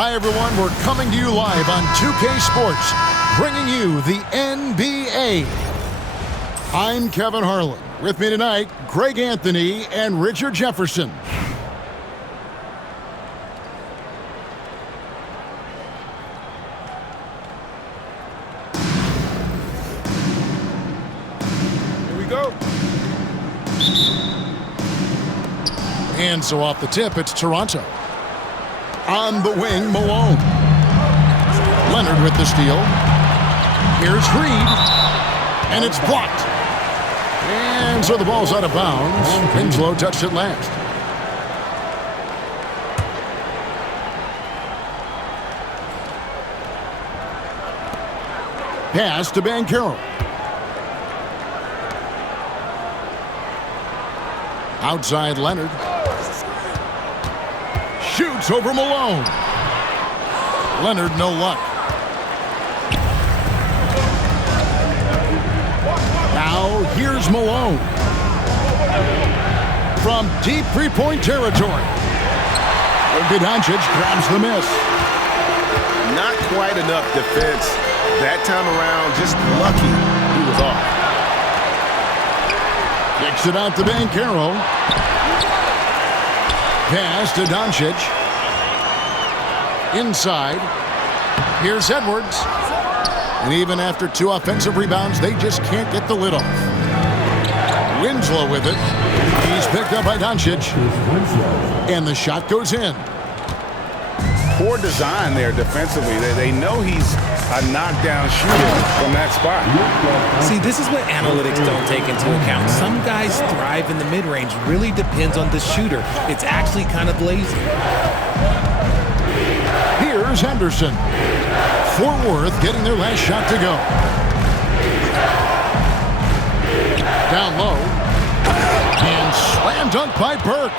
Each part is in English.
Hi, everyone. We're coming to you live on 2K Sports, bringing you the NBA. I'm Kevin Harlan. With me tonight, Greg Anthony and Richard Jefferson. Here we go. And so off the tip, it's Toronto. On the wing, Malone. Leonard with the steal. Here's Reed. And it's blocked. And so the ball's out of bounds. Winslow touched it last. Pass to Banchero. Outside Leonard. Shoots over Malone. Leonard, no luck. Now, here's Malone. From deep three-point territory. Doncic grabs the miss. Not quite enough defense. That time around, just lucky he was off. Kicks it out to Banchero. Pass to Doncic. Inside. Here's Edwards. And even after 2 offensive rebounds, they just can't get the lid off. Winslow with it. He's picked up by Doncic. And the shot goes in. Poor design there defensively. They know he's a knockdown shooter from that spot. See, this is what analytics don't take into account. Some guys thrive in the mid-range. Really depends on the shooter. It's actually kind of lazy. Here's Henderson. Fort Worth getting their last shot to go. Down low. And slam dunk by Burke.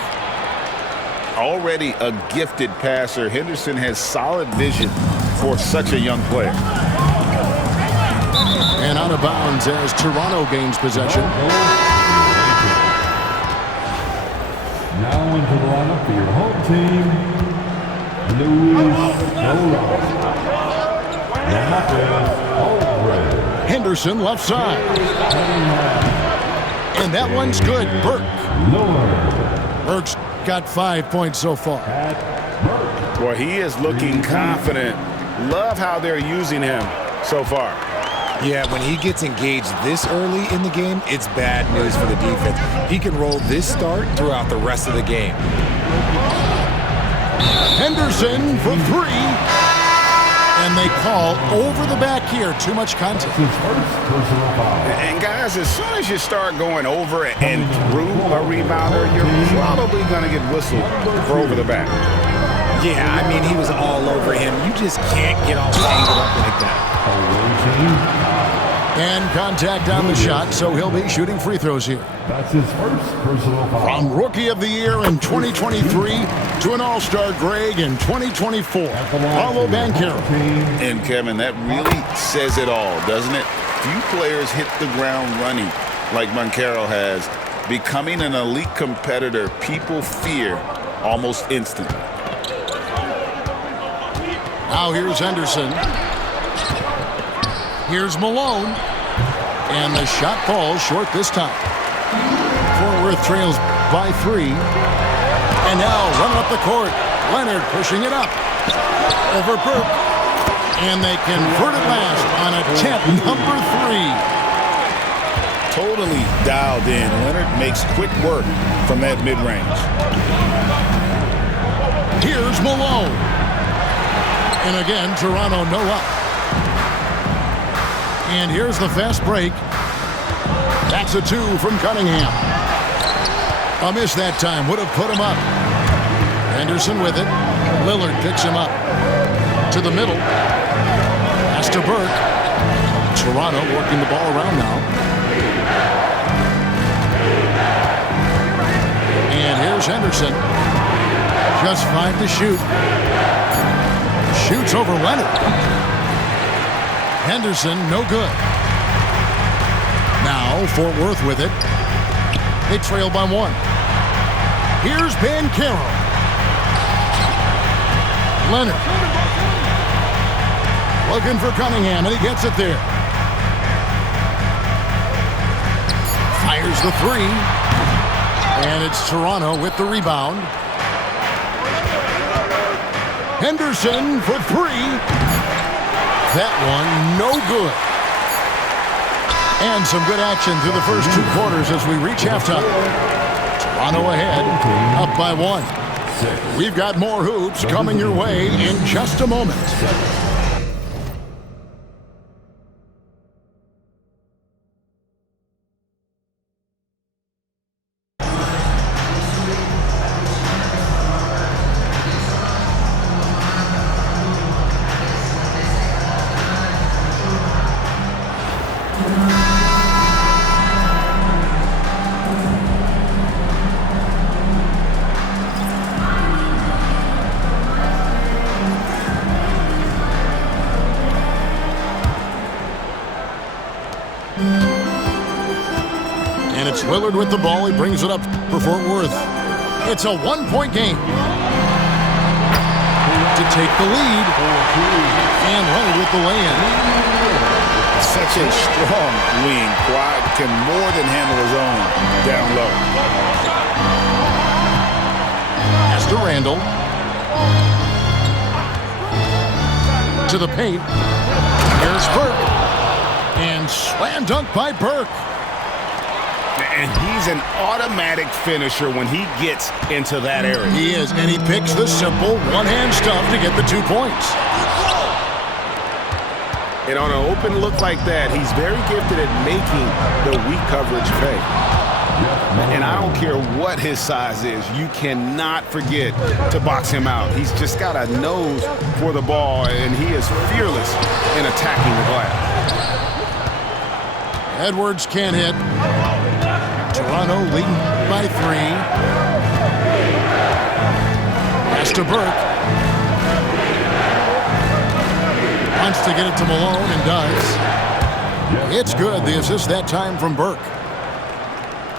Already a gifted passer, Henderson has solid vision for such a young player. And out of bounds as Toronto gains possession. Now into the lineup for your home team, Luis Alvarez. Henderson left side. And that one's good. Burke. Burke's got 5 points so far. Well, he is looking confident. Love how they're using him so far. Yeah, when he gets engaged this early in the game, it's bad news for the defense. He can roll this start throughout the rest of the game. Henderson for 3. And they call over the back here. Too much contact. And guys, as soon as you start going over and through a rebounder, you're probably going to get whistled for over the back. Yeah, I mean, he was all over him. You just can't get all tangled up like that. And contact on the shot, so he'll be shooting free throws here. That's his first personal foul. From Rookie of the Year in 2023 to an All-Star Greg in 2024, Paolo Banchero. And Kevin, that really says it all, doesn't it? Few players hit the ground running like Banchero has. Becoming an elite competitor, people fear almost instantly. Now here's Henderson. Here's Malone. And the shot falls short this time. Fort Worth trails by 3. And now running up the court. Leonard pushing it up. Over Burke. And they convert it last on attempt number 3. Totally dialed in. Leonard makes quick work from that mid-range. Here's Malone. And again, Toronto no up. And here's the fast break. That's a 2 from Cunningham. A miss that time. Would have put him up. Henderson with it. Lillard picks him up. To the middle. Pass to Burke. Toronto working the ball around now. And here's Henderson. Just 5 to shoot. Shoots over Leonard. Henderson, no good. Now, Fort Worth with it. They trail by 1. Here's Banchero. Leonard. Looking for Cunningham, and he gets it there. Fires the three. And it's Toronto with the rebound. Henderson for three. That one, no good. And some good action through the first 2 quarters as we reach halftime. Toronto ahead, up by 1. We've got more hoops coming your way in just a moment. And it's Lillard with the ball. He brings it up for Fort Worth. It's a 1-point game. To take the lead. And Leonard with the lay-in. Such a strong wing. Kawhi can more than handle his own down low. Pass to Randall. To the paint. Here's Burke. And slam dunk by Burke. And he's an automatic finisher when he gets into that area. He is, and he picks the simple one-hand stuff to get the 2 points. And on an open look like that, he's very gifted at making the weak coverage pay. And I don't care what his size is, you cannot forget to box him out. He's just got a nose for the ball, and he is fearless in attacking the glass. Edwards can't hit. Toronto leading by 3. Pass to Burke. Wants to get it to Malone and does. It's good. The assist that time from Burke.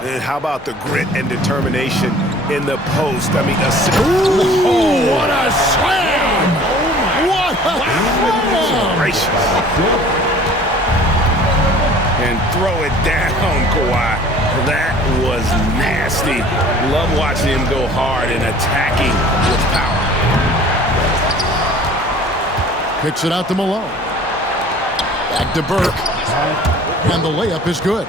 And how about the grit and determination in the post? I mean, Ooh, what a slam! What a slam! Gracious. And throw it down, Kawhi. That was nasty. Love watching him go hard and attacking with power. Kicks it out to Malone. Back to Burke. And the layup is good.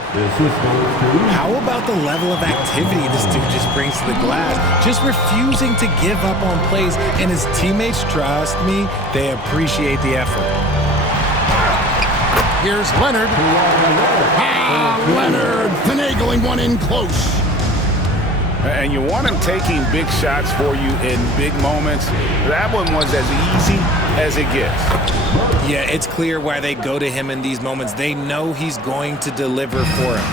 How about the level of activity this dude just brings to the glass? Just refusing to give up on plays, and his teammates, trust me, they appreciate the effort. Here's Leonard. Leonard finagling one in close. And you want him taking big shots for you in big moments. That one was as easy as it gets. Yeah, it's clear why they go to him in these moments. They know he's going to deliver for him.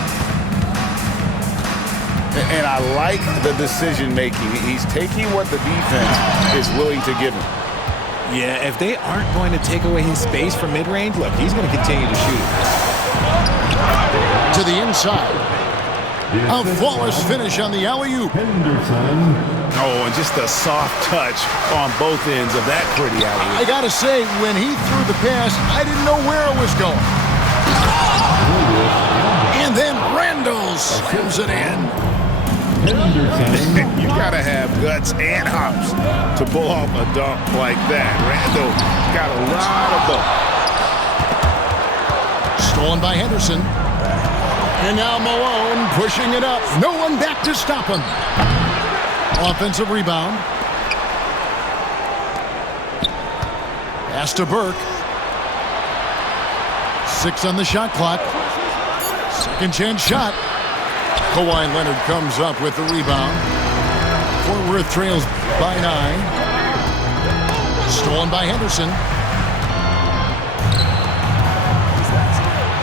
And I like the decision making. He's taking what the defense is willing to give him. Yeah, if they aren't going to take away his space from mid-range, look, he's going to continue to shoot. To the inside. A flawless finish on the alley-oop. Henderson. Oh, and just a soft touch on both ends of that pretty alley-oop. I got to say, when he threw the pass, I didn't know where it was going. And then Randall slams it in. You got to have guts and hops to pull off a dunk like that. Randall got a lot of bump. Stolen by Henderson. And now Malone pushing it up. No one back to stop him. Offensive rebound. Pass to Burke. 6 on the shot clock. Second chance shot. Kawhi Leonard comes up with the rebound. Fort Worth trails by 9. Stolen by Henderson.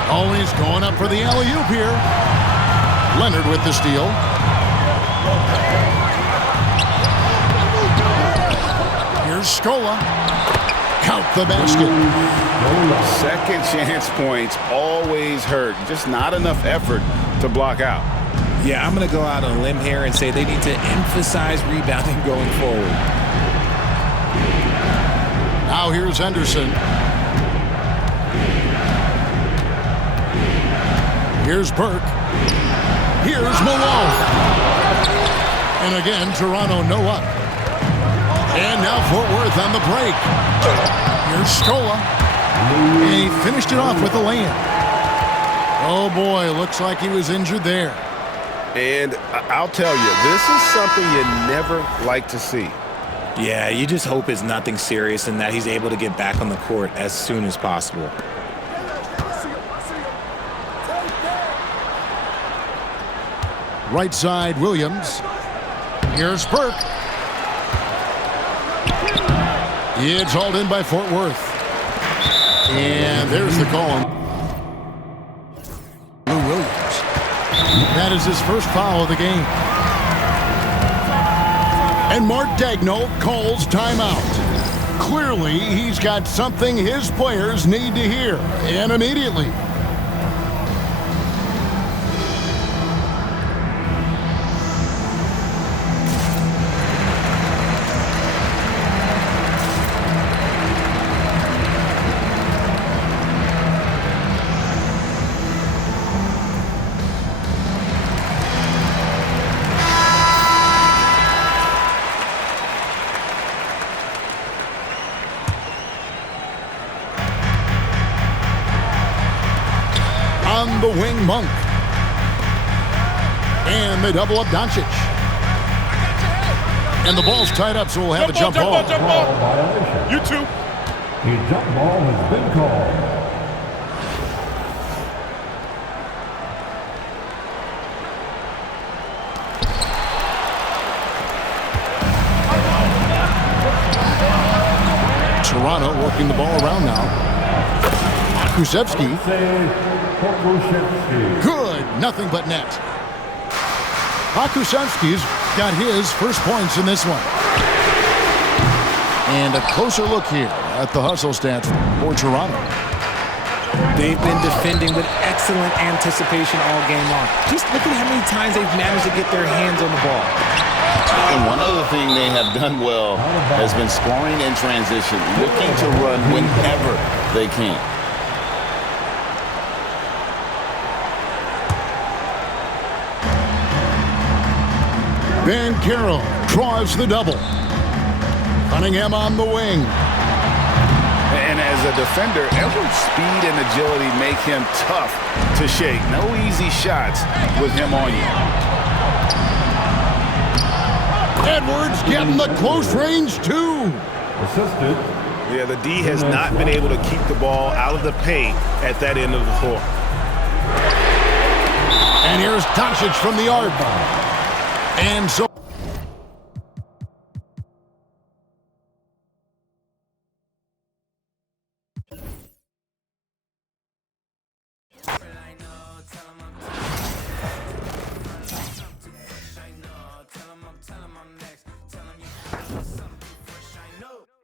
Oh, he's going up for the alley-oop here. Leonard with the steal. Here's Scola. Count the basket. Second chance points always hurt. Just not enough effort to block out. Yeah, I'm going to go out on a limb here and say they need to emphasize rebounding going forward. Now here's Henderson. Here's Burke. Here's Malone. And again, Toronto no up. And now Fort Worth on the break. Here's Scola. And he finished it off with a lay-in. Oh boy, looks like he was injured there. And I'll tell you, this is something you never like to see. Yeah, you just hope it's nothing serious and that he's able to get back on the court as soon as possible. Right side, Williams. Here's Burke. It's hauled in by Fort Worth. And there's the call. Lou Williams. That is his first foul of the game. And Mark Daigneault calls timeout. Clearly, he's got something his players need to hear, and immediately. On the wing, Monk. And they double up Doncic. And the ball's tied up, so we'll have a jump ball. Jump ball. You too. A jump ball has been called. Toronto working the ball around now. Kusevsky. Good. Nothing but net. Pokusevsky's got his first points in this one. And a closer look here at the hustle stats for Toronto. They've been defending with excellent anticipation all game long. Just look at how many times they've managed to get their hands on the ball. And one other thing they have done well has been scoring in transition, looking to run whenever they can. Banchero draws the double. Cunningham on the wing. And as a defender, Edwards' speed and agility make him tough to shake. No easy shots with him on you. Edwards getting the close range, too. Assisted. Yeah, the D has not been able to keep the ball out of the paint at that end of the floor. And here's Doncic from the arc. And so